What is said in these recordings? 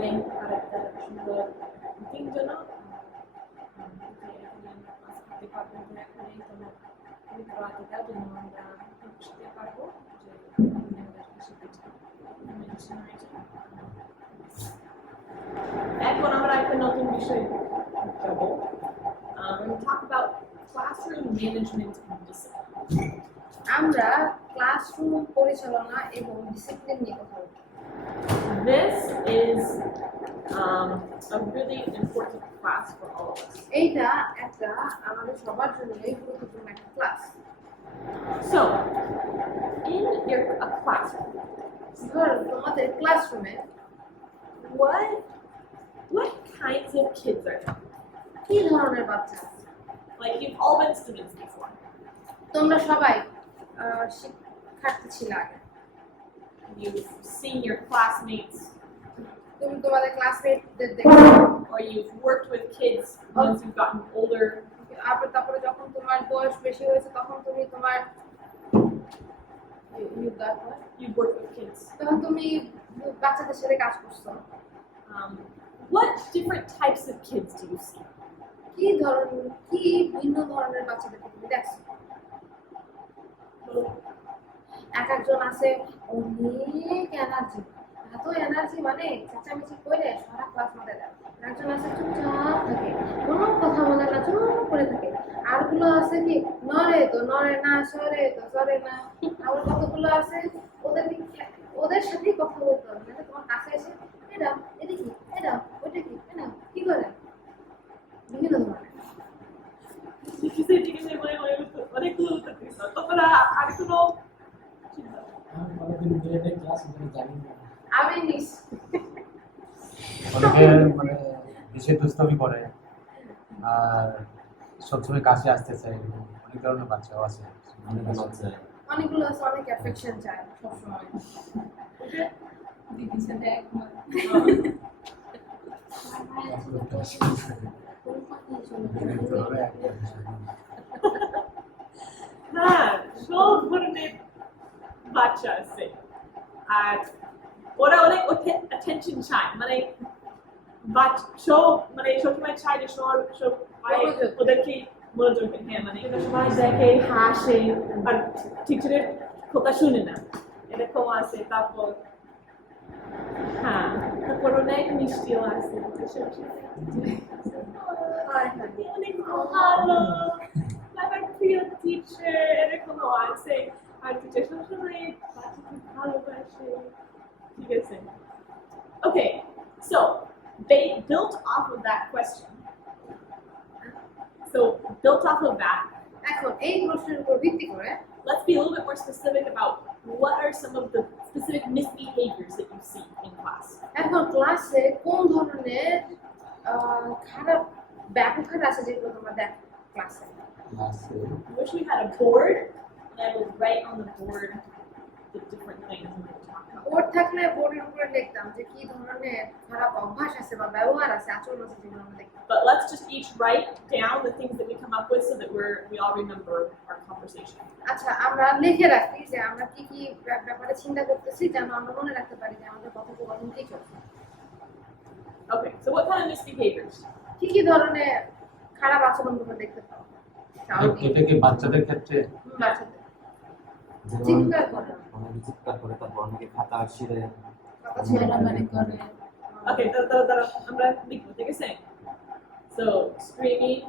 দেন আরেকটা সুন্দর তিনজন ডিপার্টমেন্টের এখানে তোমার মিত্রতা জন্য আমরা শিখতে পারবো যে এখন আমরা একটা নতুন বিষয় যাব talk about classroom management and discipline. আমরা ক্লাসরুম পরিচালনা এবং ডিসিপ্লিন নিয়ে কথা বলবো। This is a really important class for all of us. এইটা একটা আমাদের সবার জন্যই গুরুত্বপূর্ণ একটা class. So, in a classroom, ধর তোমাদের ক্লাসরুমে what kinds of kids are there? কি ধরনের বাচ্চা আছে? Like you've all been students before. তোমরা সবাই শিক্ষার্থী ছিলে আগে। You've seen your classmates, তুমি তোমাদের ক্লাসমেটদের দেখো, or you've worked with kids once you've gotten older. তারপরে যখন তোমার বয়স বেশি হয়েছে তখন তুমি তোমার You've worked with kids. তখন তুমি বাচ্চাদের সাথে কাজ করছো। What different types of kids do you see? কি ভিন্ন ধরনের বাচ্চাদেরকে তুমি দেখছো? একজন আছে অনেক এনার্জি, এত এনার্জি মানে চেঁচামেচি করে সারা ক্লাস মাথায় দেয়। একজন আছে চুপচাপ থাকে, কোনো কথা বলে না, চুপ করে থাকে। আরগুলো আছে কি নড়ে তো নড়ে না, সরে তো সরে না। আবার কতগুলো আছে ওদের সাথেই কথা বলতে হবে, মানে তোমার কাছে এসে এটা এদিকে এটা ওইটা এটা কি করে বিভিন্ন ধরনের। অনেকগুলো উত্তর দিয়েছো, তোমরা আর কোনো আমি নিস অনেকে মানে দেশে দুষ্টামি করে আর সবসময় কাছে আসতে চায়, অনেক ধরনের বাচ্চাও আছে। অনেকগুলো আছে অনেক অ্যাফেকশন চায় সবসময়। দিদির সাথে একমত। হ্যাঁ, সব ধরনের বাচ্চা আছে আর ওরা অনেক attention চায়, মানে মানে সবসময় চায় যে ওদেরকে মনোযোগ দেয়। হ্যাঁ, মানে সবাই দেখে হাসে আর টিচারের কথা শুনে না, এরকম আছে। তারপর তারপর অনেক মিষ্টিও আছে, অনেক ভালো, আমার প্রিয় টিচার, এরকমও আছে। আর টিচার সবসময় বাচ্চাকে ভালোবাসে। ঠিক আছে? Okay, so they built off of that question. So built off of that, এখন এই প্রশ্নের উপর ভিত্তি করে let's be a little bit more specific about what are some of the specific misbehaviors that you see in class. এখন ক্লাসে কোন ধরনের খারাপ ব্যবহার আছে যেগুলো তোমরা দেখো ক্লাসে? I wish we had a board and I would write on the board the different things we were talking about. Board থাকলে বোর্ডের উপরে লিখতাম যে কি ধরনের খারাপ অভ্যাস আছে বা ব্যবহার আছে, আচরণ আছে যেগুলো আমরা দেখতাম। But let's just each write down the things that we come up with so that we all remember our conversation. আচ্ছা, আমরা লিখে রাখি যে আমরা কি কি ব্যাপারে চিন্তা করতেছি, যেন আমরা মনে রাখতে পারি যে আমাদের কথোপকথন কি চলছে। Okay, so what kind of misbehaviors? কি ধরনের খারাপ আচরণ তোমরা দেখতে পাও? এটা কি বাচ্চাদের ক্ষেত্রে? বাচ্চাদের চিৎকার করে, তারপর অনেকে খাতা ছিঁড়ে কথা ছেড়ামারি করে। Okay, আমরা লিখবো, ঠিক আছে? So screaming,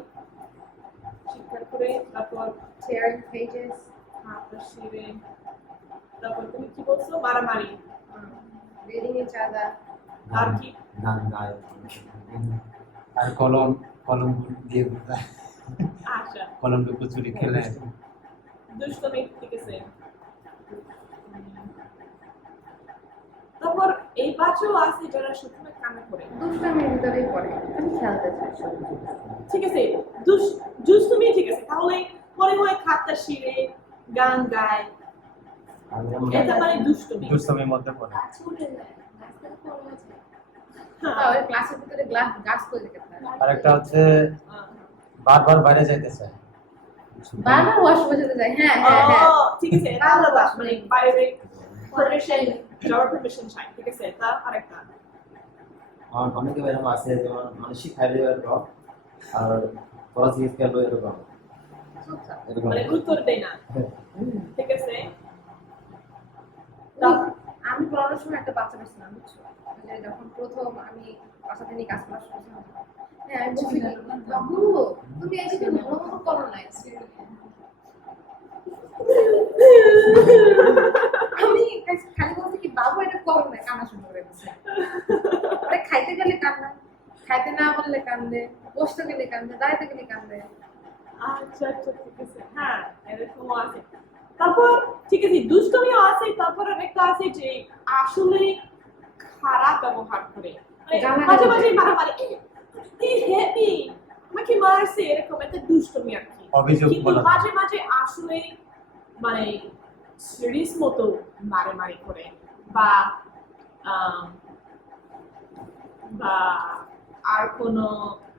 চিৎকার করে, তারপর tearing pages, হাত ছিঁড়ে, তারপর তুমি কি বলছো? মারামারি, beating each other, আর কি? গান গায়, আর কলম দিয়ে আচ্ছা, কলমকে কুচুরি খেলে। দুষ্টমি, ঠিক আছে? তারপর এই বাচ্চাও আছে যারা সবসময় কান্না করে। দুষ্টামির ভিতরেই পড়ে, খালি খেলতে চায়। ঠিক আছে, দুষ্টুমি, ঠিক আছে, তাহলে মনে হয় খাতা ছিঁড়ে, গান গায়, এটা মানে দুষ্টমির মধ্যে পড়ে। ওই ক্লাসের ভিতরে গাছ করে দিতে পারে। আরেকটা হচ্ছে বারবার বাইরে যাইতে চায়, বারবার ওয়াশরুমে যেতে যায়। হ্যাঁ হ্যাঁ হ্যাঁ, ঠিক আছে, এটা আলাদা, মানে বাইরে পারমিশন, যাওয়ার পারমিশন চাই, ঠিক আছে? এটা আরেকটা। আমার অনেকে এরকম আছে যেমন মানে শিখাইলে এরকম আর পড়া জিজ্ঞেস করলো এরকম চুপচাপ। এরকম মানে উত্তর দেয় না, ঠিক আছে? আমি পড়ানোর সময় একটা বাচ্চা পেয়েছিলাম বুঝছো, যে যখন প্রথম আমি বাসাতে নিয়ে কাজ করা শুরু করলাম, হ্যাঁ আমি বলছি কি, বাবু তুমি এদিকে ভালো মতো করো না, আমি খালি বলছি কি বাবু এটা করো না, কান্না শুরু করে দিচ্ছে। আরে খাইতে গেলে কান্না, খাইতে না বললে কান্দে, বসতে গেলে কান্দে, দাঁড়াতে গেলে কান্দে। আচ্ছা আচ্ছা ঠিক আছে, হ্যাঁ এরকমও আছে। তারপর ঠিক আছে দুষ্টমিও আছে, তারপর একটা আছে যে আসলে খারাপ ব্যবহার করে, মানে মাঝে মাঝে মারামারি, এই হ্যাপি আমাকে মারছে, এরকম একটা দুষ্টমি আর কি। অভিযোগ কিন্তু বলা মাঝে মাঝে আসলে মানে সিরিয়াস মতো মারামারি করে বা আম, বা আর কোনো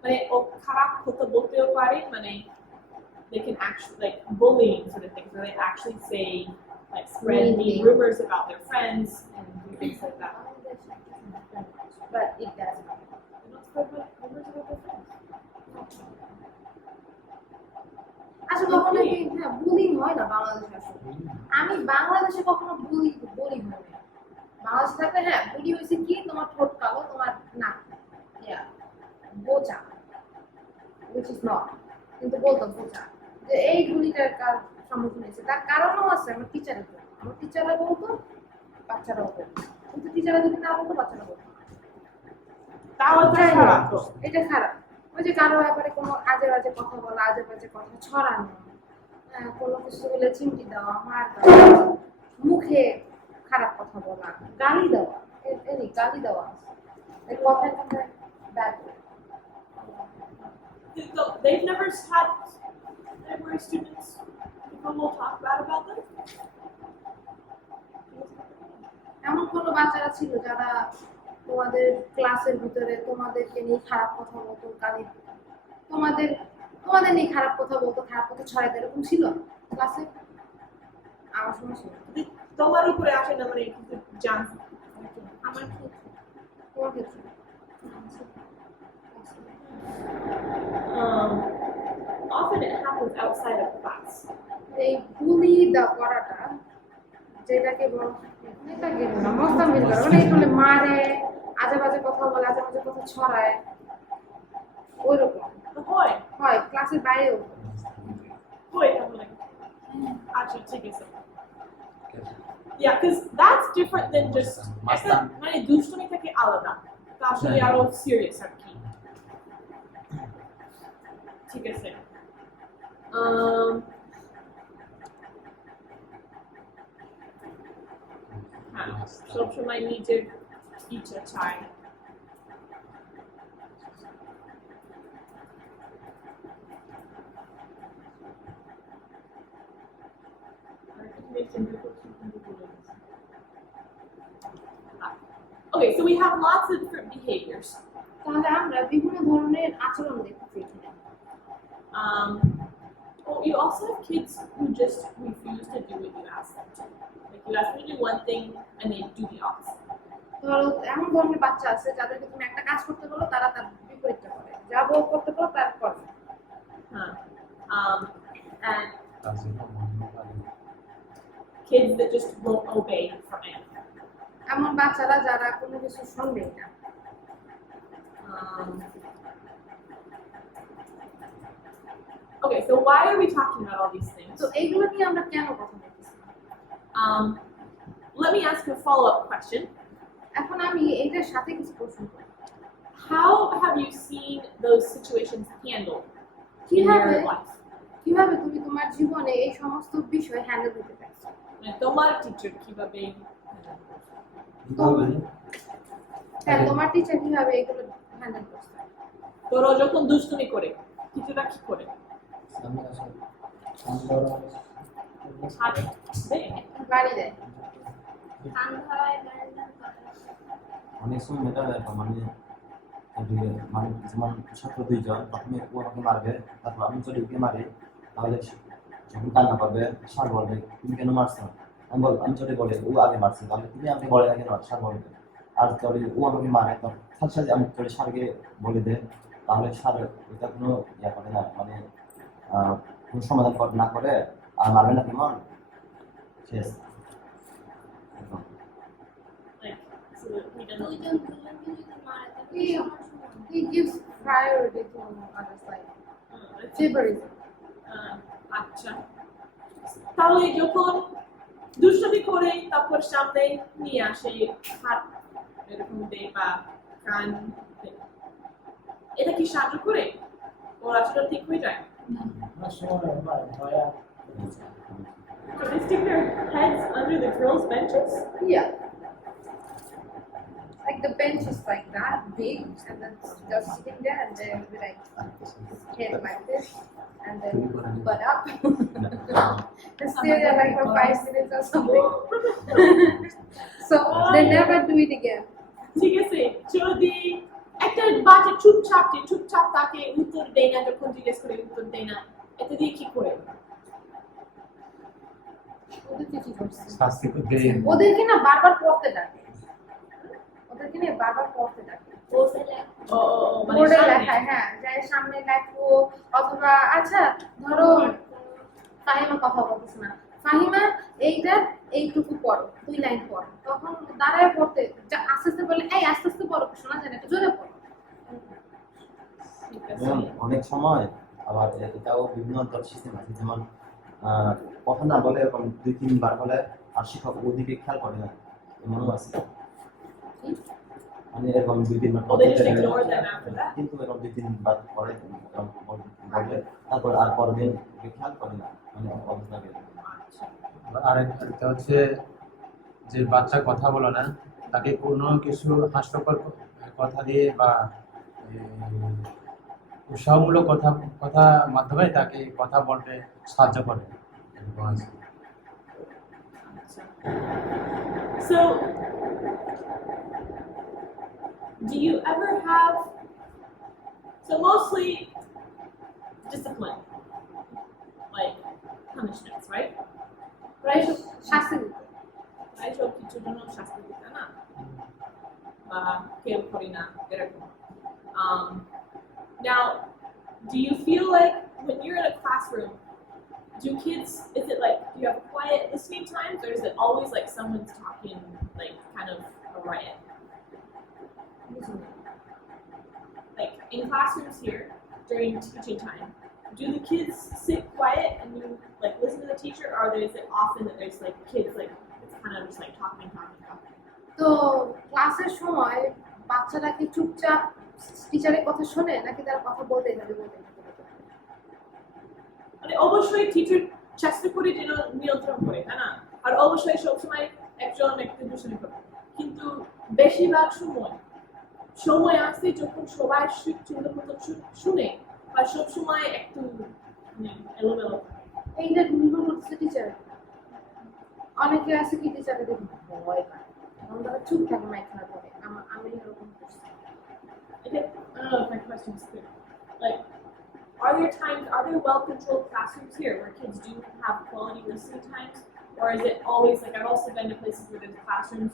মানে ও খারাপ কথা বলতেও পারে, মানে they can actually like bullying sort of things where they actually say like spread mean rumors about their friends and do things like that. But it does not. They don't spread rumors about their friends. আসলে কখনো কি হ্যাঁ bullying হয় না বাংলাদেশে, আসলে আমি বাংলাদেশে কখনো বুলিং হয় না। বাংলাদেশে থাকলে হ্যাঁ বুলি হয়েছে কি তোমার ঠোঁট কালো, তোমার নাক বোচা, which is not, কিন্তু বলতো বোচা, যে এই বুলিটার সম্মুখীন হয়েছে। তার কারণও আছে, আমার টিচাররা বলতো, বাচ্চারাও বলতো, কিন্তু টিচাররা যদি না বলতো বাচ্চারা বলতো। তাও তো খারাপ তো। এটা খারাপ। ওই যে কারো ব্যাপারে কোনো আজে বাজে কথা বলা, আজে বাজে কথা ছড়ানো, কোনো কিছু হলে চিমটি দেওয়া, মার দেওয়া, মুখে খারাপ কথা বলা, গালি দেওয়া, গালি দেওয়া, এই কথায় কথায় bad. So they've never had where students people will talk bad about them. এমন কোনো বাচ্চারা ছিল যারা তোমাদের ক্লাসের ভিতরে তোমাদেরকে নিয়ে খারাপ কথা বলতো, গালি তোমাদের নিয়ে খারাপ কথা বলতো, খারাপ কথা ছড়াইতো, এরকম ছিল ক্লাসে? আমার সময় ছিল। তোমার উপরে আসে না, মানে কিন্তু জান আমার ক্ষেত্রে, তোমার ক্ষেত্রে often it happens outside of class. এই বুলি করাটা, যেটাকে এটাকে মস্তামিল করে, মানে এগুলো মারে, আজে বাজে কথা বলে, আজে বাজে কথা ছড়ায়, ওইরকম হয় হয় ক্লাসের বাইরেও। হয় তাহলে আচ্ছা ঠিক আছে। Yeah, because that's different than just মানে দুষ্টুমি থেকে আলাদা, তা আসলে আরো সিরিয়াস আর কি। ঠিক আছে। হ্যাঁ সবসময় নিজের ইচ্ছা চাই। Okay, so we have lots of different behaviors. তাহলে আমরা বিভিন্ন ধরনের আচরণ দেখতে এখানে। Well, you also have kids who just refuse to do what you ask them to. Like you ask them to do one thing and they do the opposite. ধরো এমন ধরনের বাচ্চা আছে যাদেরকে তুমি একটা কাজ করতে বলো, তারা তার বিপরীতটা করে, যা বল করতে বলো তার করে। And kids that just won't obey for anything. এমন বাচ্চারা যারা কোনো কিছু শুনবেই না। Okay, so why are we talking about all these things? তো এইগুলো নিয়ে আমরা কেন কথা বলতেছি? Let me ask you a follow-up question. এখন আমি এইটার সাথে কিছু প্রশ্ন করি। How have you seen those situations handled in কিভাবে your life? কিভাবে তুমি তোমার জীবনে এই সমস্ত বিষয় হ্যান্ডেল করতে পারছো? মানে তোমার টিচার কিভাবে হ্যাঁ, তোমার টিচার কিভাবে এগুলো হ্যান্ডেল করছে? তোরা যখন দুষ্টুমি করে টিচাররা কি করে? বাড়ি দেয়। অনেক সময় এটা মানে মানে যেমন ছাত্র দুইজন প্রথমে ও আমাকে মারবে, তারপর আমি যদি ওকে মারি তাহলে যখন কান্না করবে স্যার বলবে তুমি কেন মারছো, আমি চোটে বলে ও আগে মারছে, তাহলে তুমি আমাকে বলে না কেন স্যার বলবে। আর তোর ও আমাকে মারে তো সাথে সাথে আমি তোর স্যারকে বলে দেয়, তাহলে স্যার এটা কোনো ইয়া করে না, মানে কোনো সমাধান না করে আর মারবে না কেমন শেষ একদম। Like, so he doesn't. দুইজন দুজনকে যদি মারে তাহলে He- সমান সমান। He gives priority to others, like favoritism. আচ্ছা, তাহলে যখন দুষ্টুমি করে তারপর সামনে নিয়ে আসে হাত এরকম দেয় বা কান দেয়, এটা কি সাহায্য করে পড়াশোনা ঠিক হয়ে যায়? So they stick their heads under the girls' benches? Yeah. Like the bench is like that big, and then just sitting there, and then be like head like this, and then butt up, and stay there like for 5 minutes or something. So they never do it again. ঠিক আছে, যদি একটা বাচ্চা চুপচাপ তাকে উত্তর দেয় না, যখন জিজ্ঞেস করে উত্তর দেয় না, এটা দিয়ে কি করে? ওদেরকে কি করছে? শাস্তি তো দেয়। ওদেরকে না বারবার পড়তে ডাকে। ওদেরকে না বারবার পড়তে ডাকে। বসে লেখ। ও মানে বোর্ডে সামনে। লেখায়, হ্যাঁ, যাই সামনে লেখো, অথবা আচ্ছা ধরো ফাহিমা কথা বলতেছে না, ফাহিমা এইটা এইটুকু পড়ো, 2 লাইন পড়ো, তখন দাঁড়ায় পড়তে আস্তে আস্তে বলে এই আস্তে আস্তে পড়ো, শোনা যায় না, একটু জোরে পড়ো। ঠিক আছে। যেমন অনেক সময় আবার এটাও বিভিন্ন সিস্টেম আছে, যেমন কথা না বলে এরকম 2-3 বার বলে আর শিক্ষক ওদিকে খেয়াল করে না, এমনও আছে। মানে এরকম 2-3 বার Well, they just ignore them after that. কিন্তু এরকম 2-3 বার পরে বলে তারপর আর পরের দিন খেয়াল করে না, মানে অবস্থা আচ্ছা। আর একটা হচ্ছে যে বাচ্চা কথা বলে না, তাকে কোনো কিছু হাস্যকর কথা দিয়ে বা উৎসাহমূলক কথা মাধ্যমে তাকে কথা বলতে সাহায্য করে, এরকম আছে। So, do you ever have, so mostly discipline, like punishments, right? Right? শাস্তি দিতে। Right? সব কিছুর জন্য শাস্তি দিতে না, বা ফেল করি না এরকম। Now, do you feel like when you're in a classroom, do kids, is it like, do you have quiet listening times, or is it always like someone's talking, like kind of a riot? Like in classrooms here during teaching time, do the kids sit quiet and you like listen to the teacher, or is it often that there's like kids like it's kind of just like talking? তো ক্লাসের সময় বাচ্চারা কি চুপচাপ টিচারের কথা শোনে, নাকি তারা কথা বলতেই থাকে? মানে অবশ্যই টিচার চেষ্টা করে যেন নিয়ন্ত্রণ করে, তাই না? আর অবশ্যই সবসময় একজন একটু দূষণ করে, কিন্তু বেশিরভাগ সময় আসে যখন সবাই সুন্দর মতো শুনে, আর সবসময় একটু এলোমেলো থাকে। এইটা নির্ভর করছে টিচার। অনেকে আছে কি টিচারের ভয় পায়, তখন তারা চুপ থাকে মাইক না ধরে। আমি এরকম করছি। Okay, I don't know if my question is clear. Like, are there well-controlled classrooms here where kids do have quality listening times? Or is it always, like, I've also been to places where there's classrooms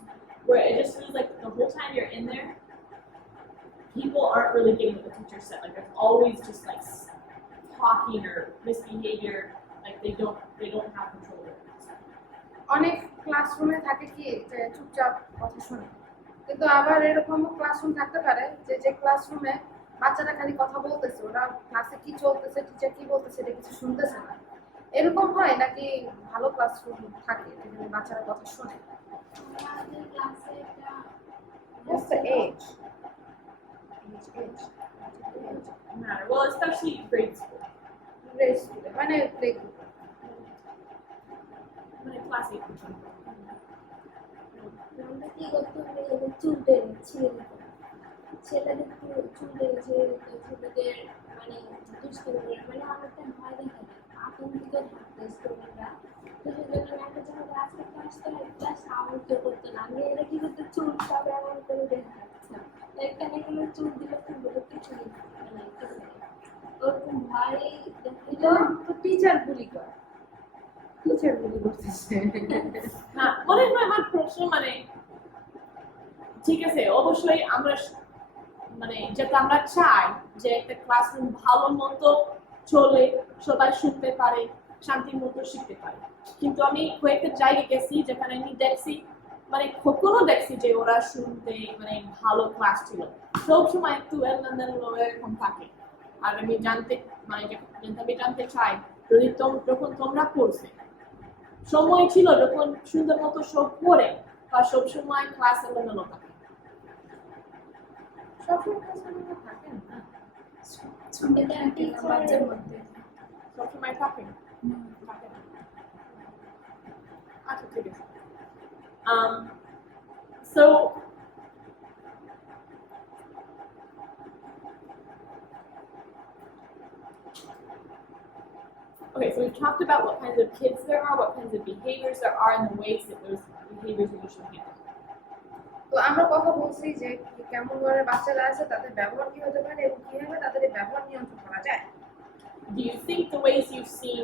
where it just feels like the whole time you're in there, people aren't really getting what the teacher said. Like, there's always just, like, talking or misbehavior, like, they don't have control of it. অনেক ক্লাসরুমে থাকে কি যে চুপচাপ কথা শোনে, কিন্তু আবার এরকম ক্লাসরুম থাকতে পারে যে ক্লাসরুমে বাচ্চারা খালি কথা বলতেছে, ওরা ক্লাসে কি চলতেছে, টিচার কি বলতেছে এটা কিছু শুনতেছে না। এরকম হয় নাকি ভালো ক্লাসরুম থাকে যেখানে বাচ্চারা কথা শোনে? আমাদের ক্লাসে একটা What's the age? Matter. Well, especially grade school. Grade school, মানে play group. Like, class 8 or something. আমরা কি করতে হবে, এদের চুল টেনে ছিঁড়ে দিত, ছেলেদের চুল টেনে ছিঁড়ে দিত, ছেলেদের মানে দুষ্কর্ম করে, মানে অনেকটা ভয় দেখা যায়, আতঙ্কিত থাকতো স্টুডেন্টরা। তো সেজন্য একটা জায়গায় আজকে ক্লাসটা একটা সাহায্য করতো না, মেয়েরা কি করতো চুল সব এমন করে দেখা যাচ্ছে, এখানে কোনো চুল দিলে চুলগুলো কিছু নেই, মানে ওরকম ভয় এটা তো টিচার বুলি করে, টিচার বুলি করতেছে। না, মনে হয় আমার প্রশ্ন মানে ঠিক আছে, অবশ্যই আমরা মানে যেটা আমরা চাই যে একটা ক্লাসরুম ভালো মতো চলে, সবাই শুনতে পারে, শান্তির মতো শিখতে পারে। কিন্তু আমি কয়েকটা জায়গায় গেছি যেখানে আমি দেখছি মানে কখনো দেখছি যে ওরা শুনতে মানে ভালো ক্লাস ছিল, সবসময় একটু এরকম থাকে। আর আমি জানতে মানে আমি জানতে চাই যদি যখন তোমরা পড়ছে সময় ছিল যখন সুন্দর মতো সব পড়ে বা সবসময় ক্লাস এলোমেলো থাকে? সবসময় ক্লাস থাকে না, ছুটিতে একটা মাঝে মধ্যে সবসময় থাকে থাকে না। আচ্ছা ঠিক আছে। So okay, so we've talked about what kinds of kids there are, what kinds of behaviors there are, and the ways that those behaviors are usually handled. তো আমরা কথা বলছি যে কেমন ধরনের বাচ্চারা আছে, তাদের ব্যবহার কি হতে পারে এবং কিভাবে তাদের এই ব্যবহার নিয়ন্ত্রণ করা যায়। Do you think the ways you've seen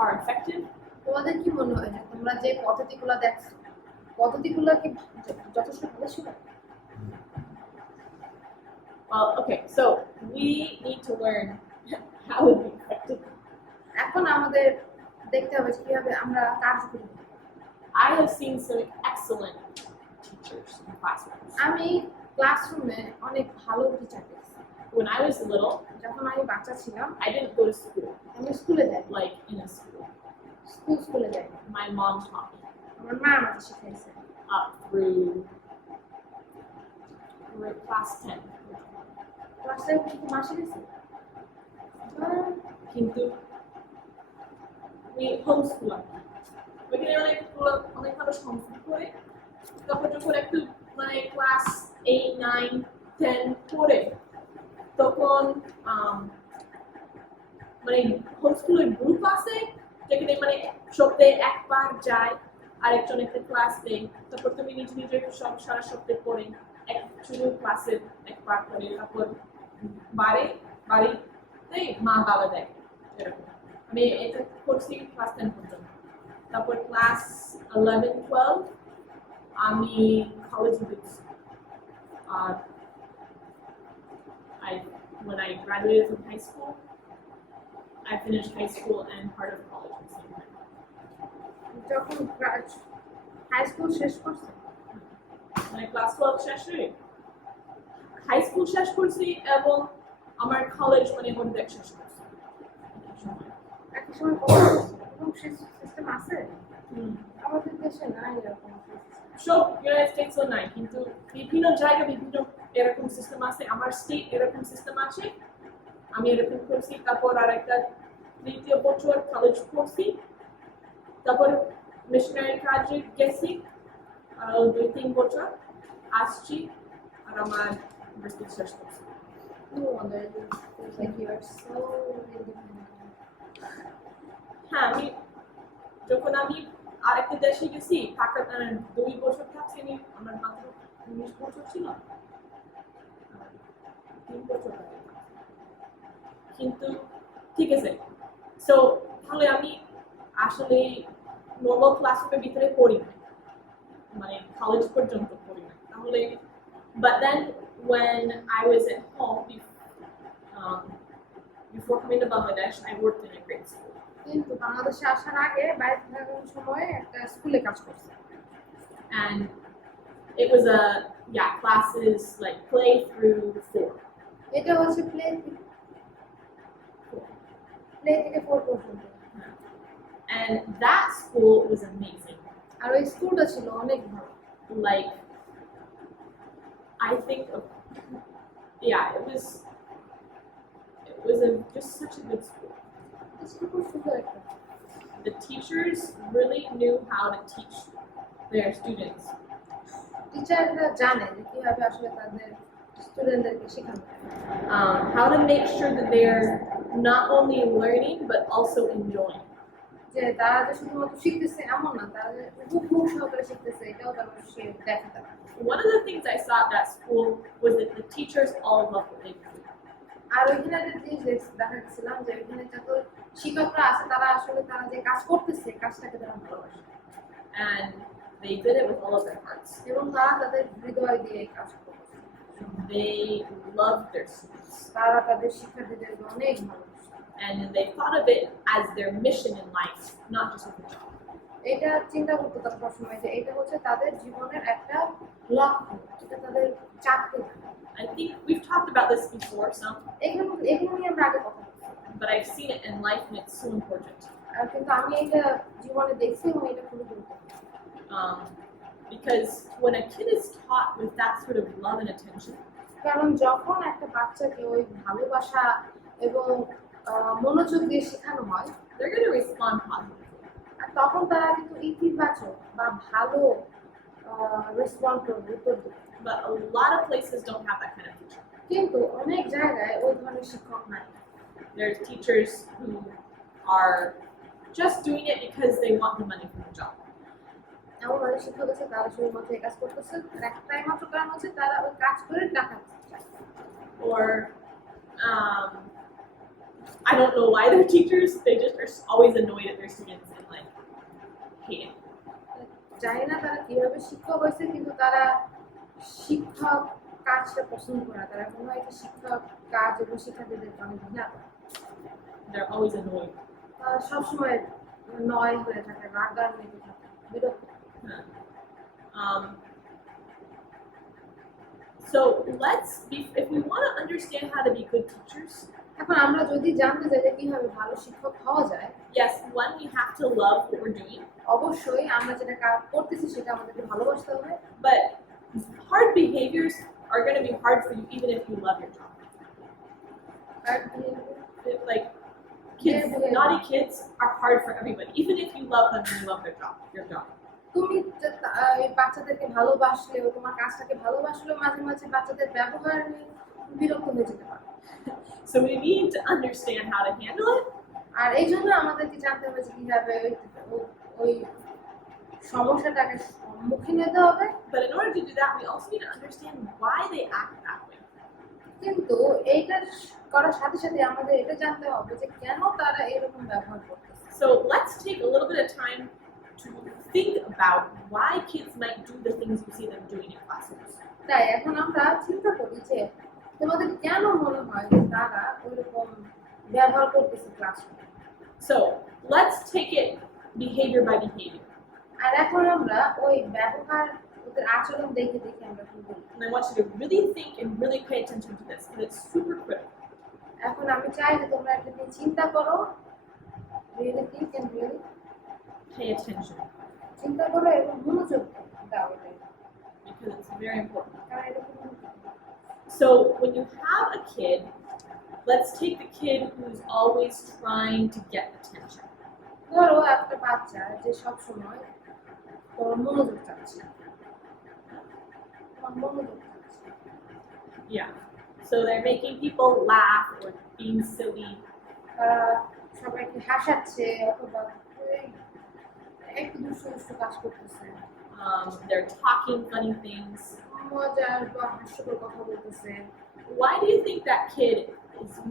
are effective? তোমাদের কি মনে হয় যে তোমরা যে পদ্ধতিগুলো দেখছো, পদ্ধতিগুলো কি যথেষ্ট ভালো ছিল? Well, okay, so we need to learn how to be effective. এখন আমাদের দেখতে হবে যে কিভাবে আমরা কার্যকরী হই। I have seen some excellent teachers in classrooms. আমি ক্লাসরুমে অনেক ভালো টিচার দেখছি। When I was little, যখন আমি বাচ্চা ছিলাম I didn't go to school, আমি স্কুলে যাই, like in a school. স্কুলে যাই। My mom taught me আমার মা আমাকে শিখাইছে up through class 10. ক্লাসে কিন্তু মাসে গেছে। কিন্তু we homeschool আর কি। ওইখানে অনেক মানুষ homeschool করে, তারপর যখন একটু মানে ক্লাস 8, 9, 10 পড়ে তখন মানে হোমস্কুলের গ্রুপ আছে যেখানে মানে সপ্তাহে একবার যায় আরেকজন একটা ক্লাস দেয়, তারপর তুমি নিজে নিজে সব সারা সপ্তাহে পড়ে এক শুধু ক্লাসে একবার করে, তারপর বাড়িতে মা বাবা দেয় এরকম। আমি এটা করছি ক্লাস 10 পর্যন্ত, তারপর ক্লাস 11, 12 আমি কলেজে গেছি। আর when I graduated from high school, I finished high school and part of college at the same time. যখন হাই স্কুল শেষ করছে, মানে ক্লাস 12 শেষ হয়ে হাই স্কুল শেষ করছি এবং আমার কলেজ মানে মধ্যে শেষ করছি। একই সময় এরকম সিস্টেম আছে আমাদের দেশে না, এরকম সব ইউনাইটেড স্টেটসও নাই, কিন্তু বিভিন্ন জায়গায় বিভিন্ন এরকম সিস্টেম আছে। আমার স্টেট এরকম সিস্টেম আছে, আমি এরকম করছি। তারপর আর একটা 3য় বছর কলেজ পড়ছি, তারপর মিশনারি কাজে গেছি আরো 2-3 বছর, আসছি আর আমার ইউনিভার্সিটি শেষ করছি। No wonder it feels like you are so independent. হ্যাঁ, যখন আমি আরেকটা দেশে গেছি থাকার 2 বছর থাকছি, আমার মাত্র 19 বছর ছিল, 3 বছর আগে। কিন্তু ঠিক আছে, সো তাহলে আমি আসলে নর্মাল ক্লাসরুমের ভিতরে পড়ি না, মানে কলেজ পর্যন্ত পড়ি না তাহলে। But then when I was at home before coming to Bangladesh, I worked in a grade school. কিন্তু বাংলাদেশে আসার আগে বাইরে থাকার সময় একটা স্কুলে কাজ করছে। And it was classes like play through 4. এটা হচ্ছে প্লে থেকে 4 পর্যন্ত। And that school was amazing. আর ওই স্কুলটা ছিল অনেক ভালো। Like, I think, it was just such a good school. School খুব সুন্দর একটা। The teachers really knew how to teach their students. টিচাররা জানে যে কিভাবে আসলে তাদের স্টুডেন্টদেরকে শেখানো যায়। How to make sure that they're not only learning but also enjoying. যে তারা যে শুধুমাত্র শিখতেছে এমন না, তারা যে খুব সহকারে শিখতেছে এটাও তারা সে দেখাতে পারে। One of the things I saw at that school was that the teachers all loved what they do. আর ওইখানে একটা জিনিস দেখাচ্ছিলাম যে ওইখানে যত শিক্ষকরা আছে তারা আসলে তারা যে কাজ করতেছে কাজটাকে তারা ভালোবাসে। And They did it with all of their hearts. এবং তারা তাদের হৃদয় দিয়ে এই কাজ করছে। They loved their students. তারা তাদের শিক্ষার্থীদেরকে অনেক ভালোবাসে। And they thought of it as their mission in life, not just as a job. এটা চিন্তা করতে তারা সবসময় যে এটা হচ্ছে তাদের জীবনের একটা লক্ষ্য, এটা তাদের চাকরি। I think we've talked about this before some, এগুলো নিয়ে আমরা আগে কথা বলছি, but I've seen it in life and it's so important. কিন্তু আমি এটা জীবনে দেখছি এবং এটা খুবই গুরুত্বপূর্ণ। Because when a kid is taught with that sort of love and attention, কারণ যখন একটা বাচ্চাকে ওই ভালোবাসা এবং মনোযোগ দিয়ে শেখানো হয়, they're going to respond positively. আর তখন তারা কিন্তু ইতিবাচক বা ভালো রেসপন্ড করবে, উত্তর দেবে। But a lot of places don't have that kind of teacher. কিন্তু অনেক জায়গায় ওই ধরনের শিক্ষক নাই। There's teachers who are just doing it because they want the money from the job. এমন অনেক শিক্ষক আছে তারা শুধুমাত্র এই কাজ করতেছে, আর একটাই মাত্র কারণ হচ্ছে তারা ওই কাজ করে টাকা চায়। Or I don't know why they're teachers. They just are always annoyed at their students and like hate it. জানি না তারা কিভাবে শিক্ষক হয়েছে, কিন্তু তারা শিক্ষক কাজটা পছন্দ করে না। তারা কোনো একটা শিক্ষক কাজ এবং শিক্ষার্থীদেরকে অনেক ঘৃণা করে। They're always annoyed. তারা সবসময় নয় হয়ে থাকে, রাগান্বিত থাকে, বিরক্ত। So if we want to understand how to be good teachers, এখন আমরা যদি জানতে চাই যে কিভাবে ভালো শিক্ষক হওয়া যায়, yes, one, we have to love what we're doing, অবশ্যই আমরা যেটা কাজ করতেছি সেটা আমাদেরকে ভালোবাসতে হবে। but hard behaviors are going to be hard for you even if you love your job. R Like kids, Yeah. naughty kids are hard for everybody, even if you love them and you love your job. তুমি এই বাচ্চাদেরকে ভালোবাসলেও, তোমার কাজটাকে ভালোবাসলেও মাঝে মাঝে বাচ্চাদের ব্যবহার বিরক্ত হয়ে যেতে পারে। So we need to understand how to handle it. আর এই জন্য আমাদেরকে জানতে হবে যে কিভাবে ওই সমস্যাটাকে সম্মুখীন হতে হবে। But in order to do that, we also need to understand why they act that way. কিন্তু এইটা করার সাথে সাথে আমাদের এটা জানতে হবে যে কেন তারা এরকম ব্যবহার করতেছে। So let's take a little bit of time to think about why kids might do the things you see them doing in classrooms. তাই এখন আমরা চিন্তা করি যে তোমাদের কেন মনে হয় যে তারা ওইরকম ব্যবহার করতেছে ক্লাসরুমে। So let's take it behavior by behavior. আর এখন আমরা ওই ব্যবহার, ওদের আচরণ দেখে দেখে আমরা কি করি। And I want you to really think and really pay attention to this, because it's super critical. এখন আমি চাই যে তোমরা একটা নিয়ে চিন্তা করো, really think and really Pay attention, চিন্তা করো এবং মনোযোগ দাও এটাই, because it's very important. কারণ এটা খুব গুরুত্বপূর্ণ। So when you have a kid, let's take the kid who's always trying to get attention. ধরো একটা বাচ্চা যে সবসময় তোর মনোযোগ চাচ্ছে, তোমার মনোযোগ চাচ্ছে। Yeah. So they're making people laugh or being silly. তারা সবাইকে হাসাচ্ছে অথবা একটু দুষ্টু দুষ্টু কাজ করতেছে, They're talking funny things. মজার বা হাস্যকর কথা বলতেছে। Why do you think that kid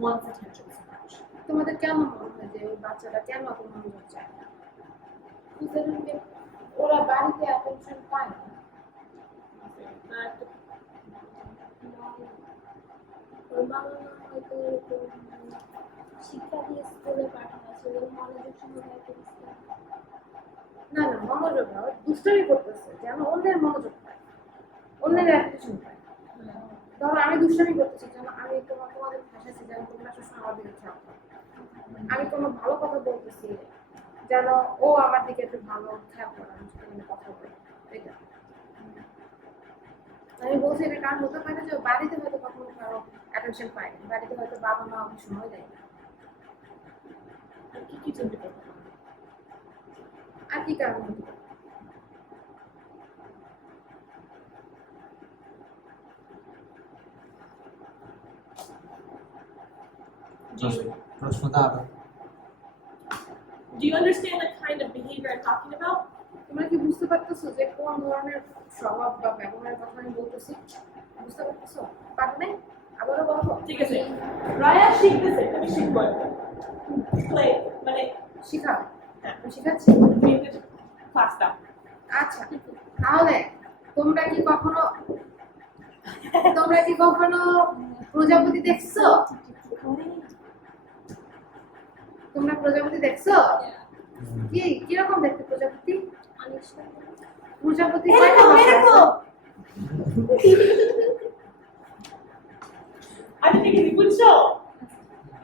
wants attention so much? তোমাদের কেন মনে হয় যে ওই বাচ্চাটা কেন এত মনোযোগ চায়? ওরা বাড়িতে অ্যাটেনশন পায় না। ওর বাবা মা হয়তো এরকম শিক্ষা দিয়ে স্কুলে পাঠানো ছিল, মনোযোগ সহকারে করছে। না না, মনোযোগ না, দুষ্টুমি করতেছে যেন অন্যের মনোযোগ পায়, অন্যের অ্যাটেনশন পায়। ধরো আমি দুষ্টুমি করতেছি যেন আমি তোমাদের ভাষাচ্ছি যেন তোমরা সবসময় আমার দিকে খেয়াল করো। আমি কোনো ভালো কথা বলতেছি যেন ও আমার দিকে একটু ভালো খেয়াল করে, আমি সাথে কথা বলি। এটা আমি বলছি এটা কারণ হতে পারে যে বাড়িতে হয়তো কখনো কারো অ্যাটেনশন পায় না, বাড়িতে হয়তো বাবা মা অনেক সময় দেয় না। কি চিন্তা করতে হবে? আর কি কারণ হতে পারে? প্রশ্নটা আরো Do you understand the kind of behavior I'm talking about? তোমরা কি বুঝতে পারতেছো যে কোন ধরনের স্বভাব বা ব্যবহারের কথা আমি বলতেছি? বুঝতে পারতেছো? পারো নাই? আবারও বলবো। ঠিক আছে, রায়া শিখতেছে, তুমি শিখবো। প্লে মানে শিখাও। হ্যাঁ, আমি শিখাচ্ছি। ক্লাস দাও। আচ্ছা তাহলে তোমরা কি কখনো প্রজাপতি দেখছো? তোমরা প্রজাপতি দেখছো? কি কিরকম দেখতে প্রজাপতি? অনেক সুন্দর। প্রজাপতি এরকম এরকম আমি কি বুঝছো?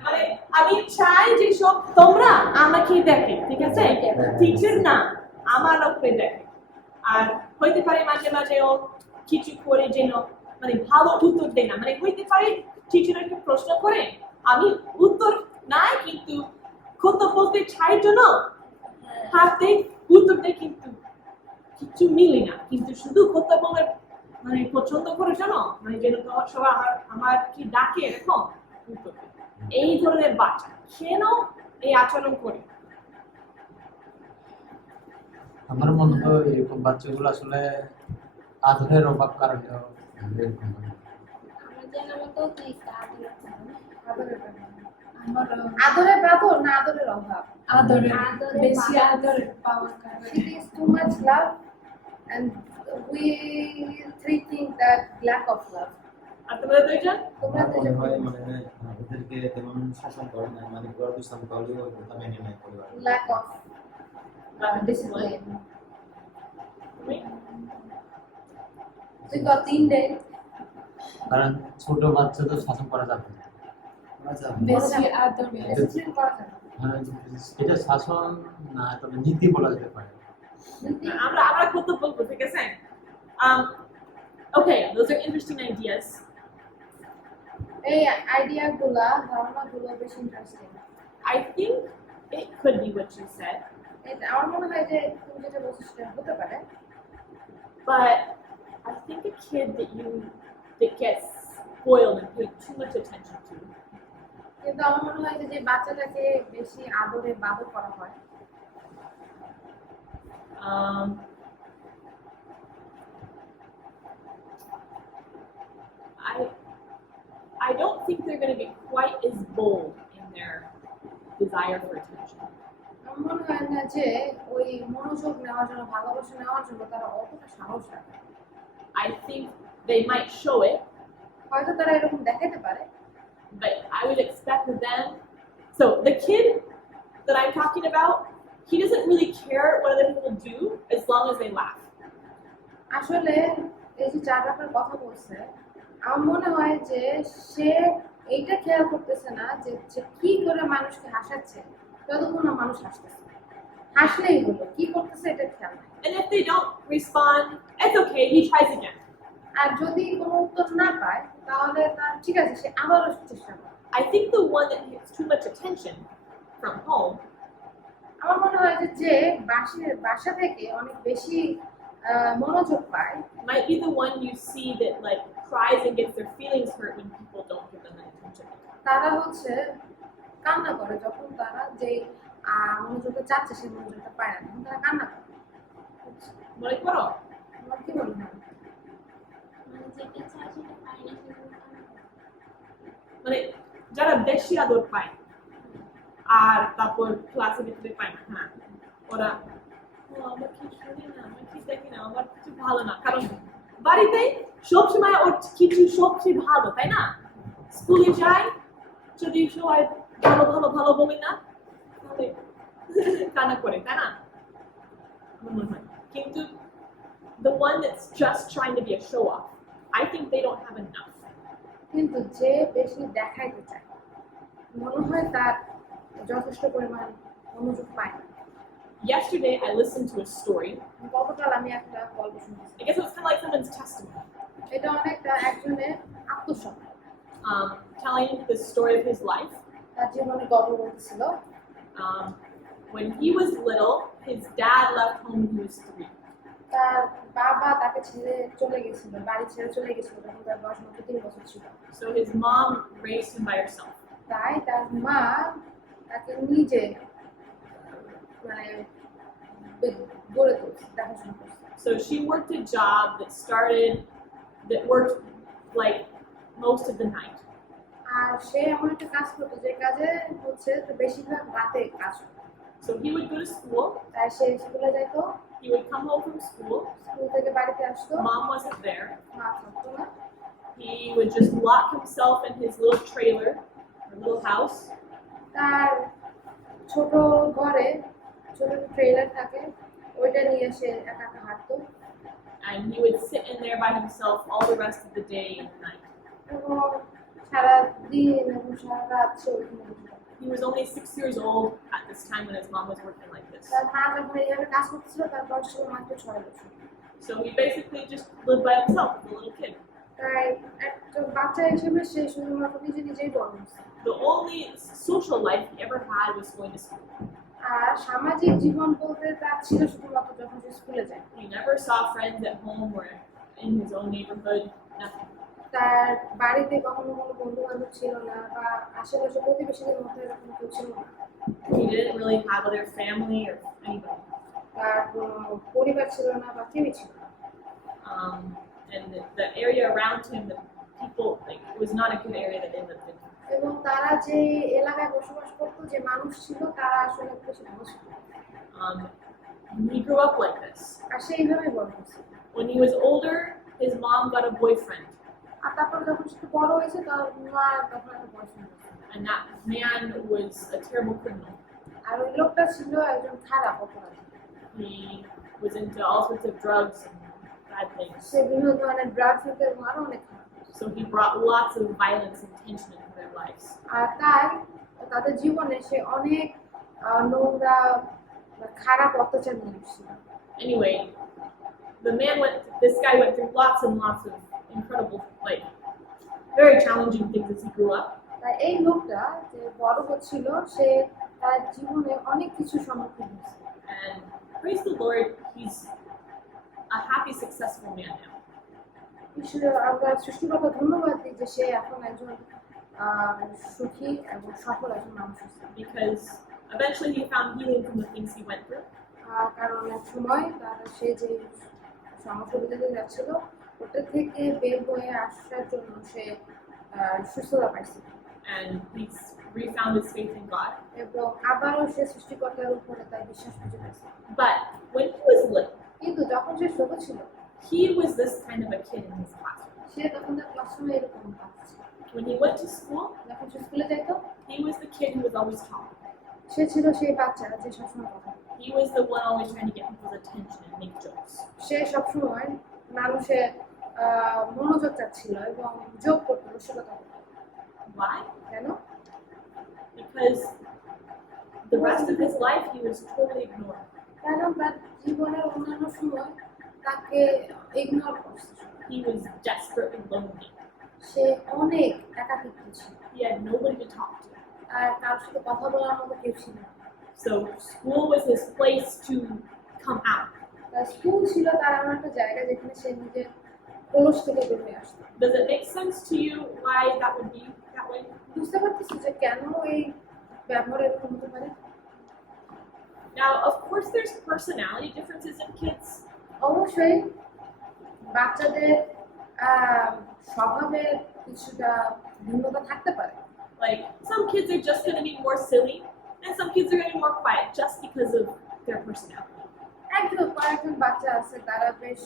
মানে আমি চাই যে সব তোমরা আমাকে দেখে, ঠিক আছে? টিচার না, আমার উপরে দেখে। আর হইতে পারে মাঝে মাঝে ও কিছু করে যেন মানে ভালো উত্তর দেয় না, মানে হইতে পারে টিচার একটা প্রশ্ন করে আমি উত্তর নাই কিন্তু কথা বলতে চাই জন্য হাতে উত্তর দেয় কিন্তু কিছু মিলে না, কিন্তু শুধু কথা বলে মানে পছন্দ করে জানো, মানে যেন তোমার সবাই আমার কি ডাকে এরকম উত্তর দেয়। এই ধরনের বাচ্চা কেন এই আচরণ করে? আমার মনে হয় এরকম বাচ্চাগুলো আসলে আদরের অভাব কারণে এরকম হয়। আমার জানার মতো কি আদরের কারণে। আদরের কারণে। আমারও আদরের বাদর না আদরের অভাব? আদরের আদরের বেশি বাবা। আদর পাওয়ার কারণে It is too much love and we three think that lack of love. আর তোমাদের দুইজন তোমরা আমার তো মনে হয় যখন মানে ওদেরকে তেমন শাসন করে না, মানে ওরা দুষ্টামি করলেও ওটা মেনে নেয় পরিবার। lack of discipline. তুমি তুই কত 3 day কারণ ছোট বাচ্চা তো শাসন করা যাবে না। আচ্ছা বেশি আদর discipline করা যায় না। হ্যাঁ, এটা শাসন না, তবে নীতি বলা যেতে পারে। আমরা আমরা কত বলবো, ঠিক আছে? Okay, those are interesting ideas. এই আইডিয়া গুলা ধারণা গুলো বেশ interesting. I think it could be what you said, এটা আমার মনে হয় যে তুমি যেটা বলছো সেটা হতে পারে, but I think a kid that gets spoiled and paid too much attention to, কিন্তু আমার মনে হয় যে যে বাচ্চাটাকে বেশি আদরে বাদর করা হয় um, I don't think they're going to be quite as bold in their desire for attention. আমার মনে হয় না যে ওই মনোযোগ নেওয়ার জন্য ভালোবাসা নেওয়ার জন্য তারা অতটা সাহস রাখে। I think they might show it, হয়তো তারা এরকম দেখাতে পারে, but I would expect them. So the kid that I'm talking about, he doesn't really care what other people do as long as they laugh. আসলে এই যে যার ব্যাপারে কথা বলছে আমার মনে হয় যে সে এইটা খেয়াল করতেছে না যে সে কি করে মানুষকে হাসাচ্ছে, যতক্ষণ না মানুষ হাসতেছে, হাসলেই হলো, কি করতেছে এটা খেয়াল নাই। And if they don't respond, it's okay, he tries again. আর যদি কোনো উত্তর না পায় তাহলে তার ঠিক আছে, সে আবারও চেষ্টা করে। I think the one that gets too much attention from home আমার মনে হয় যে যে বাসা থেকে অনেক বেশি মনোযোগ পায় might be the one you see that like cries and gets their feelings hurt when people don't give them that attention. তারা হচ্ছে কান্না করে যখন তারা যে মনোযোগটা চাচ্ছে সেই মনোযোগটা পায় না, তখন তারা কান্না করে। মনে করো? আমার কি মনে হয়? মানে যেটা চাই সেটা পাই না সেজন্য কান্না করে। মানে যারা বেশি আদর পায় আর তারপর ক্লাসে ভিতরে পায় না, হ্যাঁ ওরা আমার কি শুনি না, আমার কি দেখি না, আমার কিছু ভালো না, কারণ বাড়িতে সবসময় ওর কিছু সবচেয়ে ভালো, তাই না? স্কুলে যায় যদি সবাই ভালো ভালো ভালো বলে না তাহলে কান্না করে, তাই না? আমার মনে হয় কিন্তু the one that's just trying to be a show off, I think they don't have enough. কিন্তু যে বেশি দেখাইতে চায় মনে হয় তার যথেষ্ট পরিমাণ মনোযোগ পায় না। Yesterday I listened to a story. গতকাল আমি একটা গল্প শুনেছি, I guess it was kind of like someone's testimony, এটা অনেকটা একজনের আত্মসংখ্যা, telling the story of his life. তার জীবনে গল্প বলতেছিল। When he was little, his dad left home when he was 3. তার বাবা তাকে ছেড়ে চলে গেছিল, বাড়ি ছেড়ে চলে গেছিল যখন তার বয়স মাত্র 3 বছর ছিল। So his mom raised him by herself. তাই তার মা তাকে নিজে মানে গড়ে তুলছে, দেখাশোনা করছে। So she worked a job that worked like most of the night. আর সে এমন একটা কাজ করতো যে কাজে হচ্ছে তো বেশিরভাগ রাতে কাজ করতো। So he would go to school. তাই সে স্কুলে যেত, He would come home from school. School থেকে বাড়িতে আসতো, Mom wasn't there. মা থাকতো না, He would just lock himself in his little trailer or little house. তার ছোট ঘরে ছোট ট্রেলার থাকে, ওইটা নিয়ে সে একা একা হাঁটতো And he would sit in there by himself all the rest of the day and the night. এবং সারা দিন এবং সারা রাত সে ওইখানে বসে থাকতো। He was only 6 years old at this time when his mom was working like this. তার মা যখন এইভাবে কাজ করতেছিল তার বয়স ছিল মাত্র 6 বছর। So he basically just lived by himself as a little kid. তাই একজন বাচ্চা হিসেবে সে শুধুমাত্র নিজেই বড় হয়েছে। The only social life he ever had was going to school. আর সামাজিক জীবন বলতে তার ছিল শুধুমাত্র যখন সে স্কুলে যায়। He never saw friends at home or in his own neighborhood, nothing. তার বাড়িতে কখনো কোনো বন্ধু বান্ধব ছিল না বা আশেপাশে প্রতিবেশীদের মধ্যে এরকম কেউ ছিল না। He didn't really have other family or anybody. তার কোনো পরিবার ছিল না বা কেউই ছিল না। And the area around him, the people, like, it was not a good area that they lived in. এবং তারা যে এলাকায় বসবাস করতো, যে মানুষ ছিল, তারা আসলে বেশি ভালো ছিল না। He grew up like this. আর সে এইভাবেই বড় হয়েছে। When he was older, his mom got a boyfriend, আর তারপর যখন সে একটু বড় হয়েছে তার মা তখন একটা বয়ফ্রেন্ড হয়েছে। and that man was a terrible criminal. আর ওই লোকটা ছিল একজন খারাপ অপরাধী। He was into all sorts of drugs and bad things. সে বিভিন্ন ধরনের ড্রাগস নিতে এবং আরো অনেক খারাপ। So he brought lots of violence and tension into their lives. আর তাই তাদের জীবনে সে অনেক নোংরা বা খারাপ অত্যাচার নিয়ে এসেছিল। Anyway, this guy went through lots and lots of incredible, like, very challenging things as he grew up. তাই এই লোকটা যে বড় হচ্ছিল সে তার জীবনে অনেক কিছু সম্মুখীন হয়েছে। And praise the Lord, he's a happy, successful man now. ঈশ্বর, আমরা সৃষ্টিকর্তা ধন্যবাদ দিই যে সে এখন একজন সুখী এবং সফল একজন মানুষ হয়েছে। Because eventually he found healing from the things he went through. কারণ এক সময় সে যে সমস্যা ভিতরে যাচ্ছিল ওটা থেকে বের হয়ে আসার জন্য সে সুস্থতা পাইছে। And he's refound his faith in God. এবং আবারও সে সৃষ্টিকর্তার উপরে তার বিশ্বাস খুঁজে পেয়েছে। But when he was little, কিন্তু যখন সে ছোট ছিল he was this kind of a kid in his classroom. সে তখন তার ক্লাসরুমে এরকম পাচ্ছে। When he went to school, যখন সে স্কুলে যাইতো he was the kid who was always talking. সে ছিল সেই বাচ্চা যে সবসময় কথা বলতো। He was the one always trying to get people's attention and make jokes. সে সবসময় মানুষের মনোযোগ চাচ্ছিল এবং যোগ করতো, রসিকতা করতো। Why? কেন? Because the rest of his life he was totally ignored. কারণ তার জীবনের অন্যান্য সময় তাকে ইগনোর করছে। He was desperately lonely. সে অনেক একাকিত্ব ছিল। He had nobody to talk to. আর কারোর সাথে কথা বলার মতো কেউ ছিল না। So school was his place to come out. তার স্কুল ছিল তার এমন একটা জায়গা যেখানে সে নিজের কলস থেকে বের হয়ে আসতো। Does it make sense to you why that would be that way? বুঝতে পারতেছি যে কেন এই ব্যবহার এরকম হতে পারে। Now, of course, there's personality differences in kids. অবশ্যই বাচ্চাদের স্বভাবের কিছুটা ভিন্নতা থাকতে পারে। Like, some kids are just going to be more silly, and some kids are going to be more quiet just because of their personality. কয়েকজন বাচ্চা আছে তারা বেশ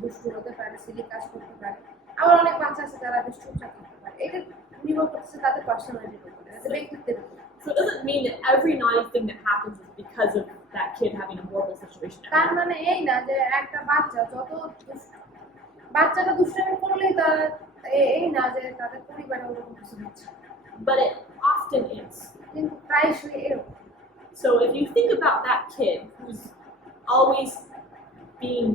দুষ্টু হতে পারে, সিলি কাজ করতে পারে। আবার অনেক বাচ্চা আছে তারা বেশ চুপচাপ থাকতে পারে। এটা নির্ভর করতেছে তাদের পার্সোনালিটির উপরে, তাদের ব্যক্তিত্বের উপরে। So it doesn't mean that every naughty thing that happens is because of that kid having a horrible situation. at তার home. মানে এই না যে একটা বাচ্চা যত বাচ্চাটা দুষ্টামি করলেই তার এই না যে তাদের পরিবারে ওরকম কিছু হচ্ছে, But it often is. কিন্তু প্রায়শই এরকম। So if you think about that kid who's always being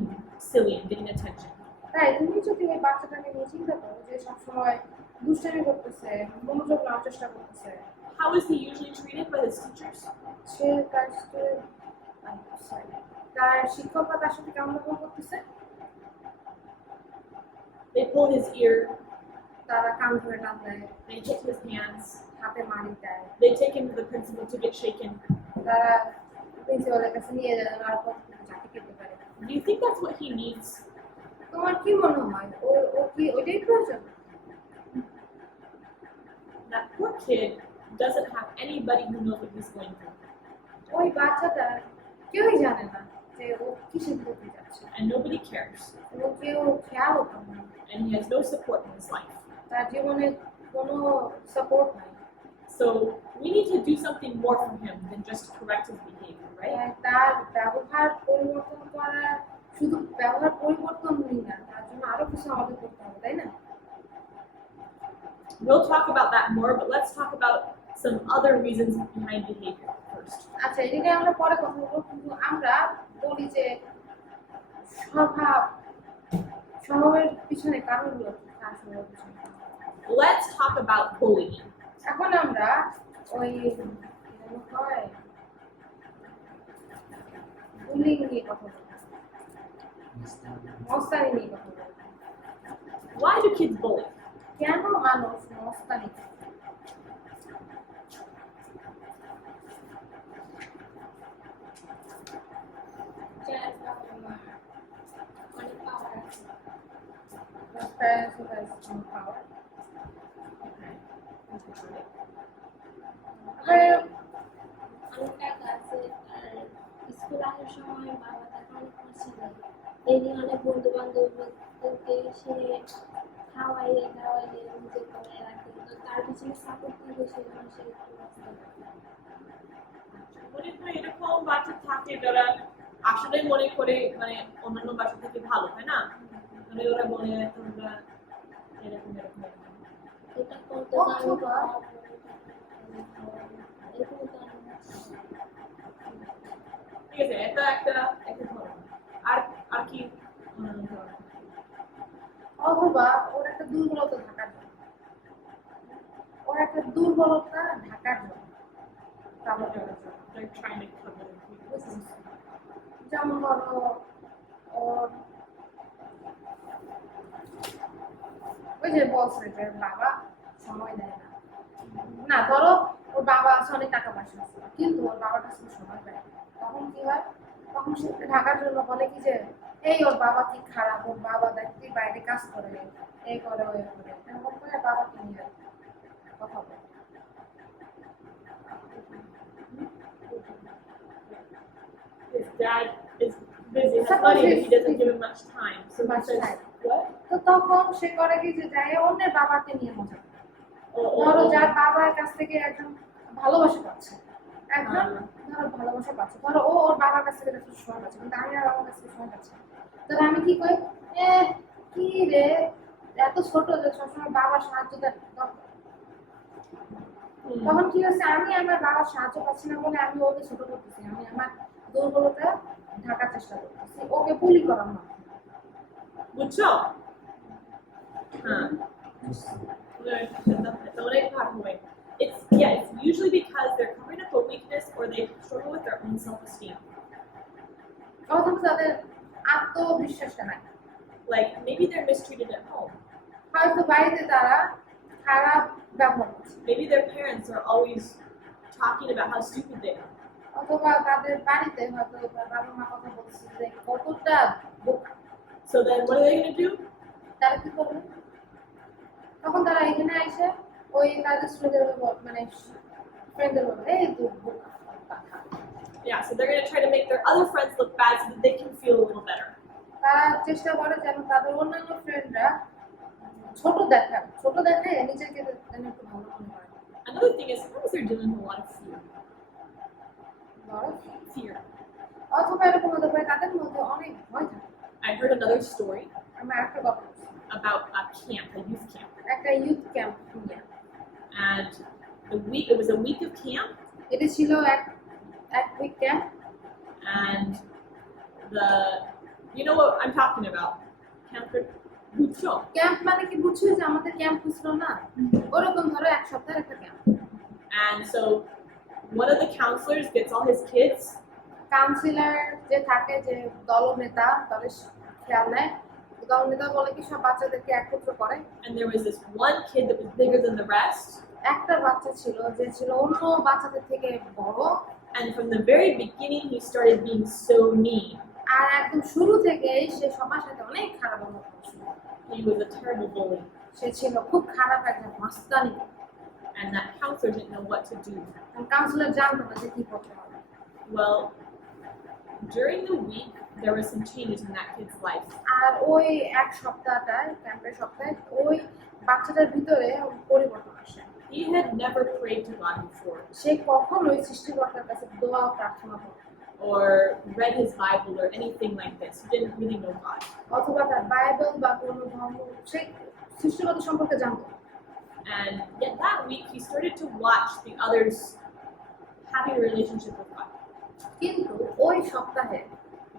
silly and getting attention, তাই তুমি যদি ওই বাচ্চাটাকে নিয়ে চিন্তা করো যে সবসময় দুষ্টামি করতেছে, মনোযোগ নেওয়ার চেষ্টা করতেছে, how is he usually treated by his teachers? সে তার শিক্ষকরা তার সাথে কেমন ব্যবহার করতেছে? They pull his ear, তারা কান ধরে টান দেয়, they hit his hands, হাতে মারি দেয়, they take him to the principal to get shaken. তারা প্রিন্সিপালের কাছে নিয়ে যায় আর কত কিছু চাকরি খেতে পারে। Do you think that's what he needs? তোমার কি মনে হয় ও কি ওইটাই প্রয়োজন? That poor kid doesn't have anybody who knows what he's going through. ওই বাচ্চাটা কেউই জানে না যে ও কিসের দিকে যাচ্ছে, And nobody cares. এবং কেউ খেয়ালও করে না। And he has no support in his life. তার জীবনে কোনো সাপোর্ট নাই। So we need to do something more for him than just correct his behavior, right? তার ব্যবহার পরিবর্তন করার, শুধু ব্যবহার পরিবর্তনই না, তার জন্য আরো কিছু আমাদের করতে হবে, তাই না? We'll talk about that more, but let's talk about some other reasons behind behavior first. আচ্ছা, এদিকে আমরা পরে কথা বলবো, কিন্তু আমরা বলি যে স্বভাবের পিছনে কারণগুলো কি, তার স্বভাবের পিছনে। Let's talk about bullying. এখন আমরা ওই বুলিং নিয়ে কথা বলবো, মস্তানি নিয়ে কথা বলবো। Why do kids bully? কেন মানুষ মস্তানি করে? যার বাবা মা অনেক পাওয়ার আছে। Those parents who has some power. অনেক টাকা আছে, আর স্কুল আসার সময় বাবা তাকে অনেক খরচা দেয়। এমনি অনেক বন্ধু বান্ধবদেরকে সে খাওয়াইয়ে দাওয়াইয়ে নিজে করে রাখে, তো তার পিছনে সাপোর্ট দিলে সে মানুষের একটু রাস্তা মনে হয় এরকম বাচ্চা থাকে যারা আসলে মনে করে মানে অন্যান্য বাচ্চা থেকে ভালো, তাই না? মানে ওরা বলে তোমরা এরকম এরকম এরকম। এটা করতে অথবা এরকম তো ঠিক আছে, এটা একটা একটা ধরন। আর কি ধরন? অথবা ওর একটা দুর্বলতা ঢাকার জন্য, ওর একটা দুর্বলতা ঢাকার জন্য কামড় দেওয়ার জন্য। They're trying to cover their weaknesses. যেমন ধরো ওর ওই যে বলছে যে বাবা সময় দেয় না, না ধরো ওর বাবা আছে, অনেক টাকা পয়সা আছে, কিন্তু ওর বাবার কাছে সময় দেয় না। তখন কি হয়, তখন সে ঢাকার জন্য বলে কি যে এই ওর বাবা কি খারাপ, ওর বাবা দেখতে বাইরে কাজ করে, এই করে ওই করে, এরকম করে বাবাকে নিয়ে কথা বলে। His dad is busy, has Suppose money, but he he's- doesn't give him much time. So he Much says, time. what? তো তখন সে করে কি যে যায় অন্যের বাবাকে নিয়ে মজা করে। ধরো যার বাবার কাছ থেকে একজন ভালোবাসা পাচ্ছে, একজন ধরো ভালোবাসা পাচ্ছে, ধরো ও ওর বাবার কাছ থেকে একটু সময় পাচ্ছে, কিন্তু আমি আর বাবার কাছ থেকে সময় পাচ্ছি না। তাহলে আমি কি করি, কি রে এত ছোট যে সবসময় বাবার সাহায্য দরকার। Hmm. তখন কি হচ্ছে, আমি আমার বাবার সাহায্য পাচ্ছি না বলে আমি ওকে ছোট করতেছি, আমি আমার দুর্বলতা ঢাকার চেষ্টা করতেছি, ওকে বুলি করার মাধ্যমে। বুঝছো? হ্যাঁ। It's usually because they're covering up a weakness or they struggle with their own self-esteem. অথবা তাদের আত্মবিশ্বাসটা নাই, Like maybe they're mistreated at home. হয়তো বাড়িতে তারা খারাপ ব্যবহার করছে, Maybe their parents are always talking about how stupid they are. অথবা তাদের বাড়িতে হয়তো তার বাবা মা কথা বলছে যে কতটা বোকা। So then what are they going to do? তারা কি করবে, তখন তারা এখানে এসে ওই তাদের স্টুডেন্টদের মানে ফ্রেন্ডদের বলবে এই তুই বোকা। Yeah, so they're going to try to make their other friends look bad so that they can feel a little better. তারা চেষ্টা করে যেন তাদের অন্যান্য ফ্রেন্ডরা ছোট দেখায় নিজেকে যেন একটু ভালো মনে করে। Another thing is sometimes they're dealing with a lot of fear. ধরো Fear. অথবা এরকম হতে পারে তাদের মধ্যে অনেক ভয় থাকে। I heard another story আমি একটা গল্প বলছি, about a camp, a youth camp. একটা ইউথ ক্যাম্প নিয়ে। And it was a week of camp, এটা ছিল এক week camp. and you know what I'm talking about. Camp Bucho. Camp মানে কি বুঝছো, যে আমাদের ক্যাম্প ছিল না, ওরকম ধরো এক সপ্তাহের একটা camp. And so one of the counselors gets all his kids councillor যে থাকে, যে দলনেতা, দলের খেয়াল নেয়, দলনেতা বলে কি সব বাচ্চাদেরকে একত্র করে। and there was this one kid that was bigger than the rest, একটা বাচ্চা ছিল যে ছিল অন্য বাচ্চাদের থেকে বড়, and from the very beginning he started being so mean. আর একদম শুরু থেকেই সে সবার সাথে অনেক খারাপ ব্যবহার করছিল। He was a terrible bully. সে ছিল খুব খারাপ একজন মাস্তানি। and that counselor didn't know what to do. Councillor জানতো না যে কি করতে হবে। Well, during the week, there were some changes in that kid's life. আর ওই এক সপ্তাহটায় ক্যাম্পের সপ্তাহে ওই বাচ্চাটার ভিতরে পরিবর্তন আসে। He had never prayed to God before, সে কখনোই সৃষ্টিকর্তার কাছে দোয়া ও প্রার্থনা করে or read his Bible or anything like this. He didn't really know God. অথবা তার বাইবেল বা কোনো ধর্ম সে সৃষ্টিকর্তা সম্পর্কে জানতো না। And yet that week, he started to watch the others having a relationship with God. কিন্তু ওই সপ্তাহে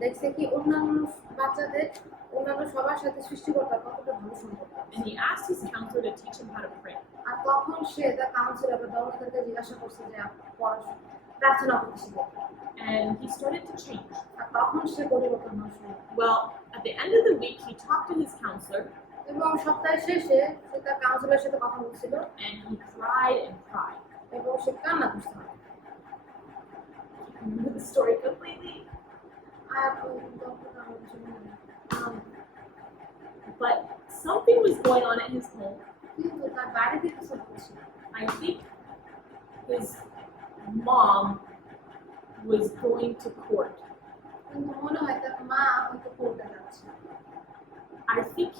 দেখছে কি অন্যান্য বাচ্চাদের অন্যান্য সবার সাথে সৃষ্টিকর্তার কতটা ভালো সম্পর্ক। And he asked his counselor to teach him how to pray. আর তখন সে তার কাউন্সিলর বা দলনেতাকে জিজ্ঞাসা করছে যে পড়াশোনা প্রার্থনা করতে শিখে। And he started to change. আর তখন সে পরিবর্তন হওয়া শুরু করে। Well, at the end of the week, he talked to his counselor, এবং সপ্তাহের শেষে সে তার কাউন্সিলরের সাথে কথা বলছিল and he cried and cried. এবং সে কান্না করছিল। I remember the story completely. আর ওই গল্পটা আমার কিছু মনে নেই। But something was going on at his home. কিন্তু তার বাড়িতে কিছু হচ্ছিল। I think his mom was going to court. কিন্তু মনে হয় তার মা হয়তো কোর্টে যাচ্ছে। I think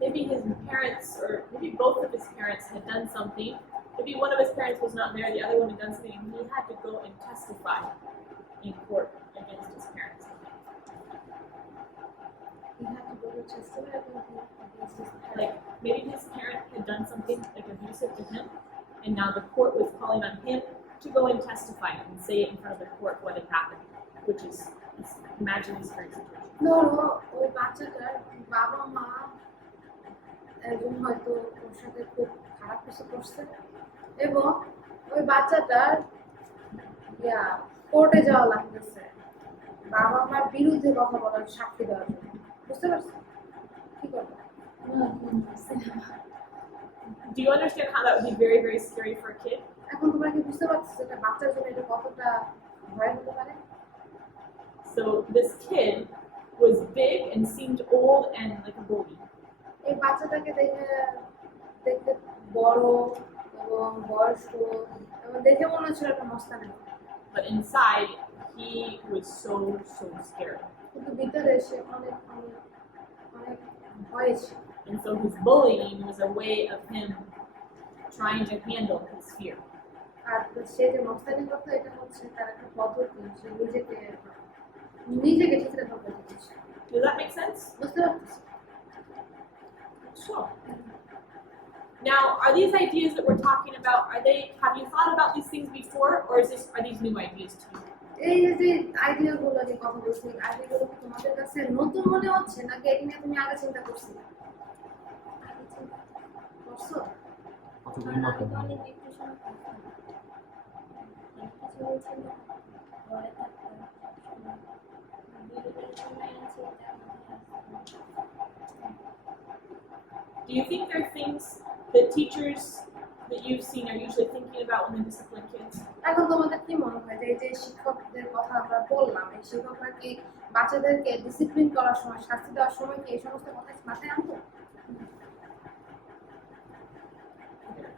maybe his parents, or maybe both of his parents, had done something. Maybe one of his parents was not there, the other one had done something, and he had to go and testify in court against his parents. He had to go to testify against his parents. Like maybe his parent had done something like abusive to him, and now the court was calling on him to go and testify and say it in front of the court what had happened, which is imagine this very situation. ধরো ওই বাচ্চাটার বাবা মা একজন হয়তো ওর সাথে খুব খারাপ কিছু করছে এবং ওই বাচ্চাটার কোর্টে যাওয়া লাগতেছে বাবা মার বিরুদ্ধে কথা বলার সাক্ষী দেওয়ার জন্য। বুঝতে পারছো কি করবো? Do you understand how that would be very, very scary for a kid? এখন তোমরা কি বুঝতে পারছো এটা বাচ্চার জন্য এটা কতটা ভয় হতে পারে? So this kid was big and seemed old and like a bully. এই বাচ্চাটাকে দেখে দেখতে বড় এবং বয়স্ক এবং দেখে মনে হচ্ছিল একটা মস্তানি, But inside, he was so scared. কিন্তু ভিতরে সে অনেক অনেক অনেক ভয়ে ছিল। And so his bullying was a way of him trying to handle his fear. আর সে যে মস্তানি করতো এটা হচ্ছে তার একটা পদ্ধতি, সে নিজেকে ঠিক রাখার পদ্ধতি। Does that make sense? বুঝতে পারছিস? Sure. Now, are these ideas that we're talking about, have you thought about these things before, or are these new ideas to you? এই যে আইডিয়াগুলো যে কথা বলছি, আইডিয়াগুলো কি তোমাদের কাছে নতুন মনে হচ্ছে নাকি এটা নিয়ে তুমি আগে চিন্তা করছিলে? করছো? কতদিন মতো অনেক ডিপ্রেশন করতাম, কিছু হয়েছিল ঘরে থাকতাম বিরতির সময় আছে এটা Do you think there are things that teachers that you've seen are usually thinking about when they discipline kids? এখন তোমাদের কি মনে হয় যে এই যে শিক্ষকদের কথা আমরা বললাম, এই শিক্ষকরা কি বাচ্চাদেরকে ডিসিপ্লিন করার সময়, শাস্তি দেওয়ার সময় কি এই সমস্ত কথা মাথায় আনতো?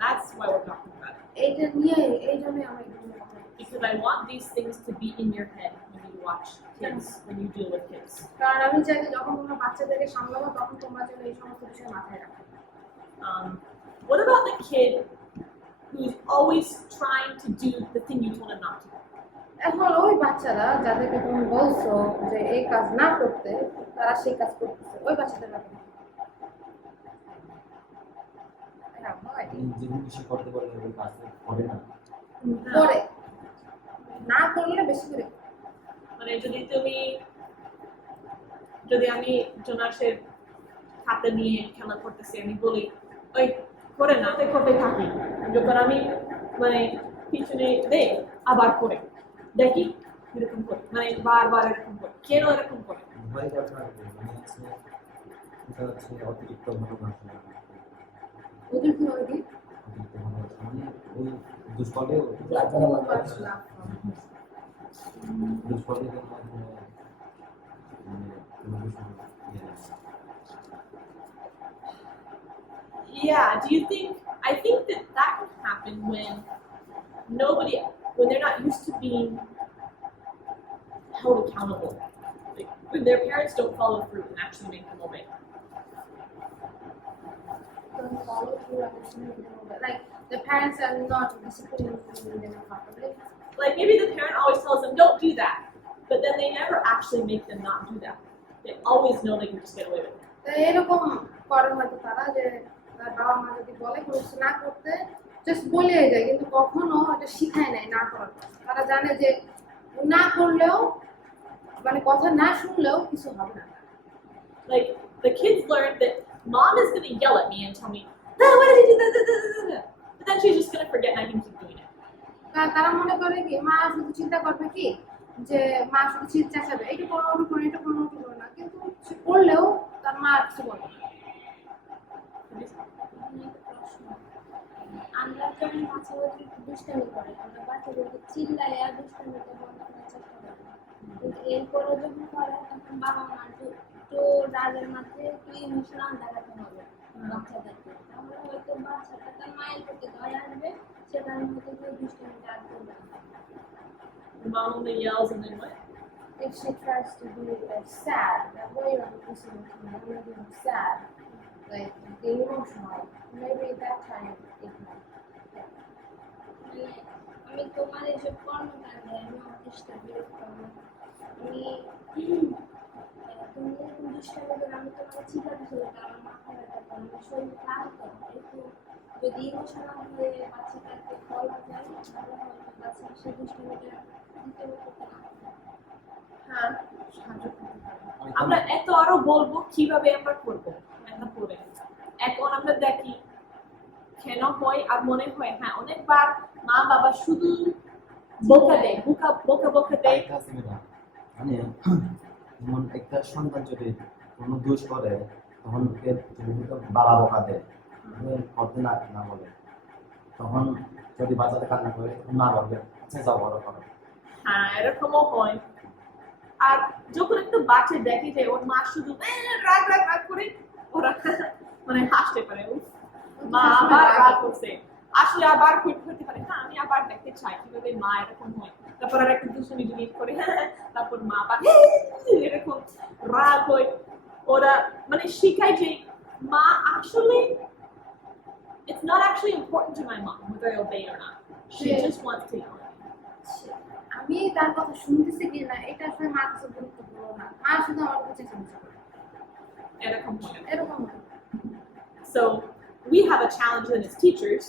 That's why we're talking about it. এইটা নিয়ে এই জন্যই আমরা এগুলো নিয়ে কথা বলছি। Because I want these things to be in your head when you watch kids, when you deal with kids. কারণ আমি চাই যে যখন তোমরা বাচ্চাদেরকে সামলাবো তখন তোমরা যেন এই সমস্ত বিষয় মাথায় রাখো। What about the kid who's always trying to do the thing you told him not to do? এখন ওই বাচ্চারা যাদেরকে তুমি বলছো যে এই কাজ না করতে, তারা সেই কাজ করতেছে, ওই বাচ্চাদের ব্যাপারে যে বিষয় করতে বললে ওই কাজটা করে না, করে না করলে বেশি করে মানে যদি আমি জোনাসের হাতে নিয়ে খেলা করতেছি, আমি বলি ওই করে না, তাই করতে থাকি, যখন আমি মানে পিছনে দেই আবার করে দেখি এরকম করে, মানে বারবার এরকম করে, কেন এরকম করে? ভয় কথা মানে এটা হচ্ছে অতিরিক্ত ভালোবাসা। ওদের কি হয় কি অতিরিক্ত ভালোবাসা মানে ওই দুষ্কর্মেও দুষ্কর্মের মধ্যে মানে কোনো কিছু Yeah, do you think, I think that can happen when they're not used to being held accountable. Like when their parents don't follow through and actually make them obey. Don't follow through and like the parents are not disciplining them properly. Like maybe the parent always tells them, don't do that, but then they never actually make them not do that. They always know they can just get away with it. তো এরকম করে হয়তো তারা যে তার বাবা মা যদি বলে কোনো কিছু না করতে জাস্ট বলে যায় কিন্তু কখনো এটা শিখায় নাই না করার তারা জানে যে না করলেও মানে কথা না শুনলেও কিছু হবে না Like the kids learn that mom is going to yell at me and tell me, "Ah, why did you do that? But then she's just going to forget and I can keep doing it. তারা মনে করে কি মা শুধু চিন্তা করবে কি যে মা শুধু চিন্তা চাবে এটা কোনো ওটা করে এটা কোনো ওটা করে না কিন্তু সে করলেও তার মা আর কিছু বলবে না। আমরা যখন মাঝে মধ্যে একটু দুষ্টামি করে আমরা বাচ্চাদেরকে চিল্লায় আর দুষ্টামিটা বন্ধ করার চেষ্টা করি কিন্তু এরপরে যখন করে তখন বাবা মার একটু রাগের মাঝে একটু ইমোশনাল দেখাতে হবে বাচ্চাদেরকে তাহলে হয়তো বাচ্চাটা তার মায়ের প্রতি দয়া আসবে সেটার মধ্যে কেউ দুষ্টামিটা আর করবে না। The mom only yells and then what? If she tries to be sad, that way you're listening to me, you're being sad, like the emotional, maybe that time it might. মানে আমি তোমার এসব কর্মকাণ্ডে আমি অতিষ্ঠ বিরক্ত হই। আমি তুমি এরকম দুষ্টামি করে আমি তোমাকে চিল্লাতে শুরু করি আমার মাথা ব্যথা করে আমার শরীর ক্লান্ত একটু যদি ইমোশনাল হয়ে বাচ্চাটাকে বলা যায় তাহলে হয়তো বাচ্চা সেই দুষ্টামিটা দিতে করতে না হ্যাঁ, সাহায্য করতে পারে। আমি আমরা এত আরো বলবো কিভাবে আমরা করবো একটা করে এখন আমরা দেখি কেন হয় আর মনে হয় হ্যাঁ অনেকবার মা বাবা শুধু বোকা দেয় বোকা দেয় আরেকটা আছে ম্যাডাম, মানে যেমন একটা সন্তান যদি কোনো দোষ করে তখন ওকে যদি হয়তো বাবা বকা দেয় করতে না না বলে তখন যদি বাচ্চাটা কান্না করে তখন মা বলবে আচ্ছা যাও বড় করো। হ্যাঁ এরকমও হয় আর যখন একটু বাচ্চা দেখে যে ওর মা শুধু রাগ রাগ রাগ করে ওরা মানে হাসতে পারে উফ, মা আবার রাগ করছে আসলে আবার করতে পারে হ্যাঁ আমি আবার দেখতে চাই কিভাবে মা এরকম হয় তারপর আর একটা দুষ্টুমি জিনিস করে তারপর মা আবার এরকম রাগ হয় ওরা মানে শিখায় যে মা আসলে it's not actually important to my mom whether I obey or not. She Yeah. just wants to yell at me. আমি তার কথা শুনতেছি কি না এটা আসলে মার কাছে গুরুত্বপূর্ণ না মা শুধু আমার কাছে চেঁচামেচি করে এরকম হয় এরকম হয়। So we have a challenge then as teachers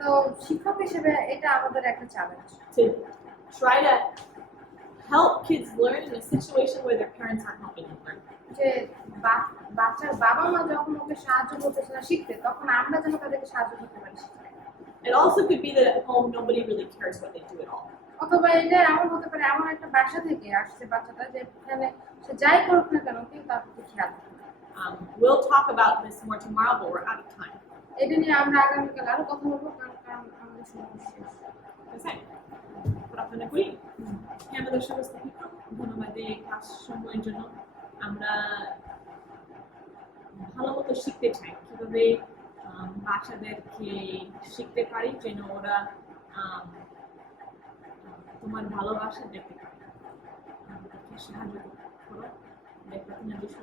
তো শিক্ষক হিসেবে এটা আমাদের একটা challenge to try to help kids learn in a situation where their parents aren't helping them learn. যে বাচ্চার বাবা মা যখন ওকে সাহায্য করতেছে না শিখতে তখন আমরা যেন তাদেরকে সাহায্য করতে পারি শিখতে। It also could be that at home nobody really cares what they do at all. অথবা এটা এমন হতে পারে এমন একটা বাসা থেকে আসছে বাচ্চাটা যে এখানে সে যাই করুক না কেন কেউ তার প্রতি খেয়াল রাখে না। We'll talk about this more tomorrow, but we're out of time. এটা নিয়ে আমরা আগামীকাল আরো কথা বলবো কারণ আমাদের সময় শেষ। Okay. প্রার্থনা করি হ্যাঁ আমাদের সমস্ত শিক্ষক ধন্যবাদ এই ক্লাস সময়ের জন্য আমরা ভালো মতো শিখতে চাই কিভাবে বাচ্চাদেরকে শিখতে পারি যেন ওরা তোমার ভালোবাসা দেখতে পারে আমাদেরকে সাহায্য করো দেখো তুমি দুশো